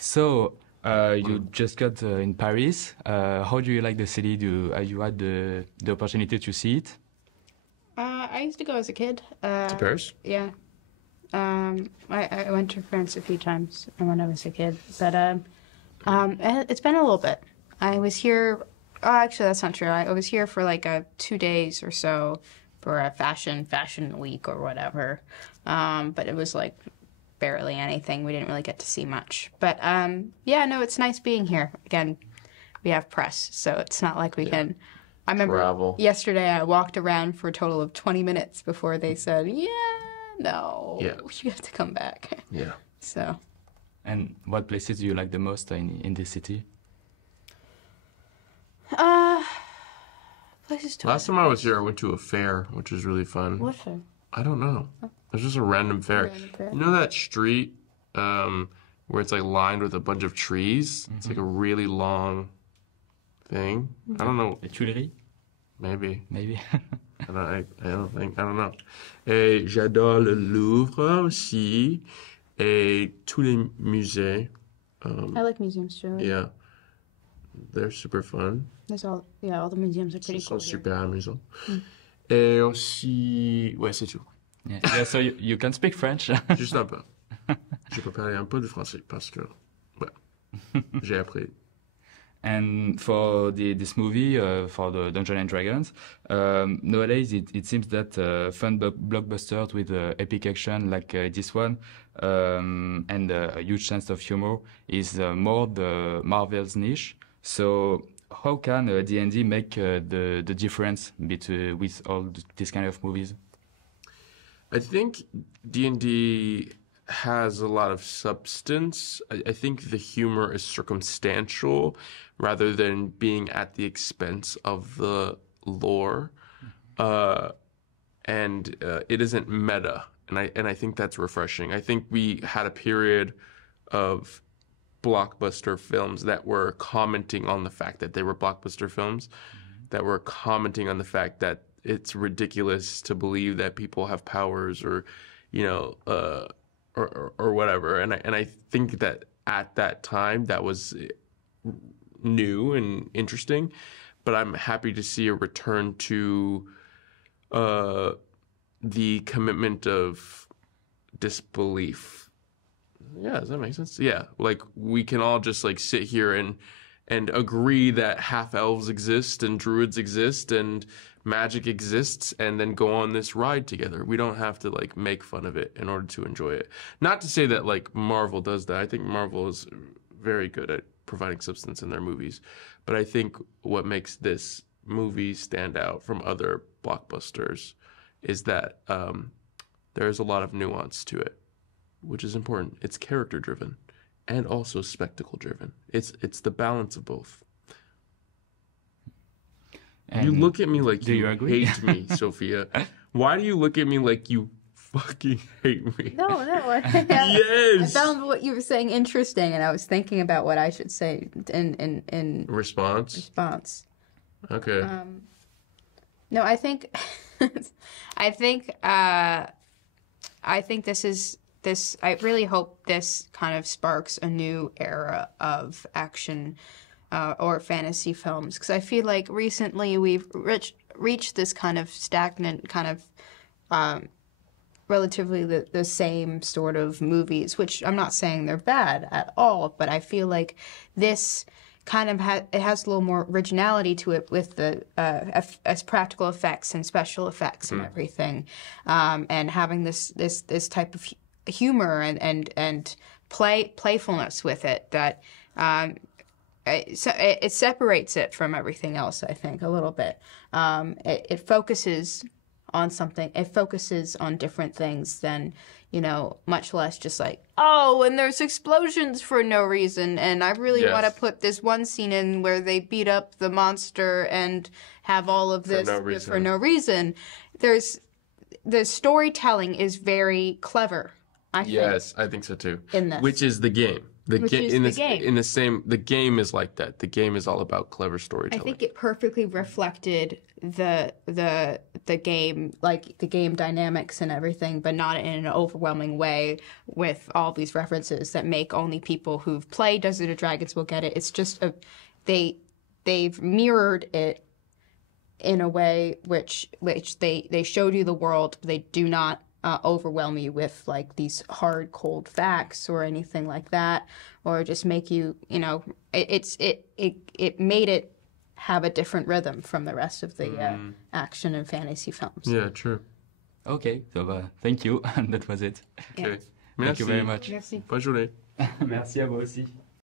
So, you just got in Paris. How do you like the city? Do you had the opportunity to see it? I used to go as a kid. To Paris? Yeah. I went to France a few times when I was a kid, but it's been a little bit. I was here. Oh, actually, that's not true. I was here for like 2 days or so for a fashion week or whatever. But it was like barely anything. We didn't really get to see much. But yeah, no, it's nice being here. Again, we have press, so it's not like we can. I remember Travel. yesterday I walked around for a total of 20 minutes before they said, no, you have to come back. Yeah. So. And what places do you like the most in this city? Places to Last time I was here, I went to a fair, which was really fun. What fair? I don't know. It was just a random fair. You know that street where it's like lined with a bunch of trees? It's like a really long thing. I don't know. Les Tuileries? Maybe. Maybe. I don't know. Et j'adore le Louvre aussi. Et tous les musées. I like museums too. Yeah. They're super fun. There's all the museums are pretty Ils cool. sont super amusants. Et aussi... Ouais, c'est tout. Yeah, so you can speak French. Juste un peu. Je peux parler un peu de français parce que... Ouais. J'ai appris. And for this movie, for the Dungeons and Dragons, nowadays it seems that fun blockbusters with epic action like this one and a huge sense of humor is more the Marvel's niche. So how can D&D make the difference between with all this kind of movies? I think D&D has a lot of substance. I think the humor is circumstantial rather than being at the expense of the lore. And it isn't meta. And I think that's refreshing. I think we had a period of blockbuster films that were commenting on the fact that they were blockbuster films, that were commenting on the fact that it's ridiculous to believe that people have powers or, you know, or whatever. And I think that at that time that was new and interesting, but I'm happy to see a return to the commitment of disbelief. Yeah, does that make sense? Yeah, like we can all just like sit here and agree that half-elves exist and druids exist and magic exists and then go on this ride together. We don't have to like make fun of it in order to enjoy it. Not to say that like Marvel does that. I think Marvel is very good at providing substance in their movies. But I think what makes this movie stand out from other blockbusters is that there's a lot of nuance to it, which is important. It's character driven and also spectacle driven. It's the balance of both. And you look at me like you hate me, Sophia. Why do you look at me like you fucking hate me? No. Yes. I found what you were saying interesting, and I was thinking about what I should say in response. Okay. No, I think I think this is. I really hope this kind of sparks a new era of action or fantasy films, because I feel like recently we've reached this kind of stagnant kind of relatively the same sort of movies, which I'm not saying they're bad at all, but I feel like this kind of it has a little more originality to it with the as practical effects and special effects and everything, and having this type of humor and playfulness with it that it separates it from everything else. I think a little bit. It focuses on something. It focuses on different things than, you know, much less just like, oh, and there's explosions for no reason, and I really want to put this one scene in where they beat up the monster and have all of this for no reason. The storytelling is very clever. I think I think so too. In this. Which is the game. Which is the game. in the same, the game is like that. The game is all about clever I storytelling. think it perfectly reflected the game, like the game dynamics and everything, but not in an overwhelming way with all these references that make only people who've played Dungeons and Dragons will get it. It's just they've mirrored it in a way which they showed you the world. They do not overwhelm you with like these hard cold facts or anything like that, or just make you it made it have a different rhythm from the rest of the action and fantasy films. Yeah, true. Okay, so thank you, and that was it. Okay. Yeah. Thank you very much. Merci. Bonne journée. Merci à vous aussi.